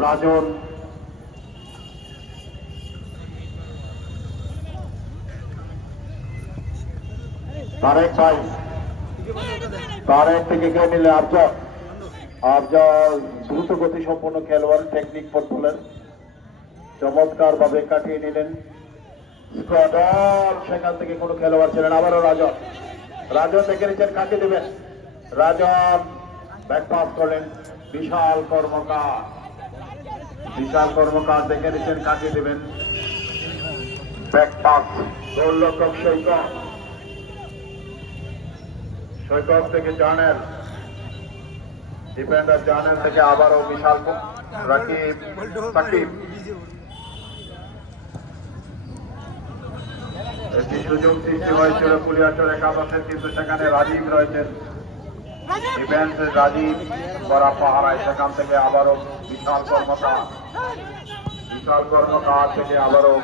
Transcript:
রাজন। তারেক ভাই তারেক থেকে কে নিলে আফজল আফজল দ্রুত গতি সম্পন্ন খেলোয়াড় টেকনিক ফুটবলের চমৎকার ভাবে কাটিয়ে নিলেন। সেখান থেকে কোনো খেলোয়াড় ছিলেন আবারও রাজন। রাজন দেখে নিচ্ছেন কাকে দেবেন। রাজন ব্যাক পাস করলেন। বিশাল কর্মকার। বিশাল কর্মকার দেখে নিচ্ছেন কাকে দেবেন। সৈকত। সৈকত থেকে থেকে আবারও বিশাল একটি সুযোগ সৃষ্টি হয়েছিল, পুলিয়াচর একাদশের কিন্তু সেখানে রাজীব রয়েছেন। ডিফেন্সে রাজীব করা পাহারায় সেখান থেকে আবারও বিশাল কর্মকার বিশাল কর্মকার থেকে আবারও